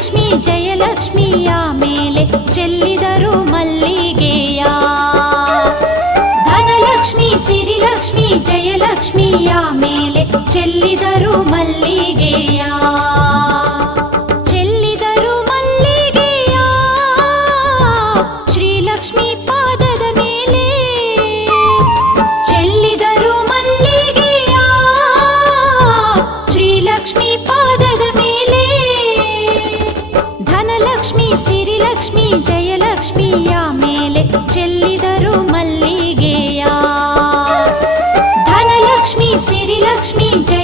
ಸಿರಿಲಕ್ಷ್ಮಿ ಜಯಲಕ್ಷ್ಮಿಯ ಮೇಲೆ ಚೆಲ್ಲಿದರು ಮಲ್ಲಿಗೆಯ. ಧನಲಕ್ಷ್ಮಿ ಸಿರಿಲಕ್ಷ್ಮಿ ಜಯಲಕ್ಷ್ಮಿಯ ಮೇಲೆ ಚೆಲ್ಲಿದರು ಮಲ್ಲಿಗೆಯ. ಚೆಲ್ಲಿದರು ಮಲ್ಲಿಗೆಯ ಶ್ರೀಲಕ್ಷ್ಮಿ ಪಾದದ ಮೇಲೆ. ಚೆಲ್ಲಿದರು ಮಲ್ಲಿಗೆಯ ಶ್ರೀಲಕ್ಷ್ಮಿ ಪಾದದ ಮೇಲೆ. ಧನಲಕ್ಷ್ಮಿ ಸಿರಿಲಕ್ಷ್ಮಿ ಜಯಲಕ್ಷ್ಮಿಯ ಮೇಲೆ ಚೆಲ್ಲಿದರು ಮಲ್ಲಿಗೆಯ. ಧನಲಕ್ಷ್ಮಿ ಸಿರಿಲಕ್ಷ್ಮಿ ಜಯ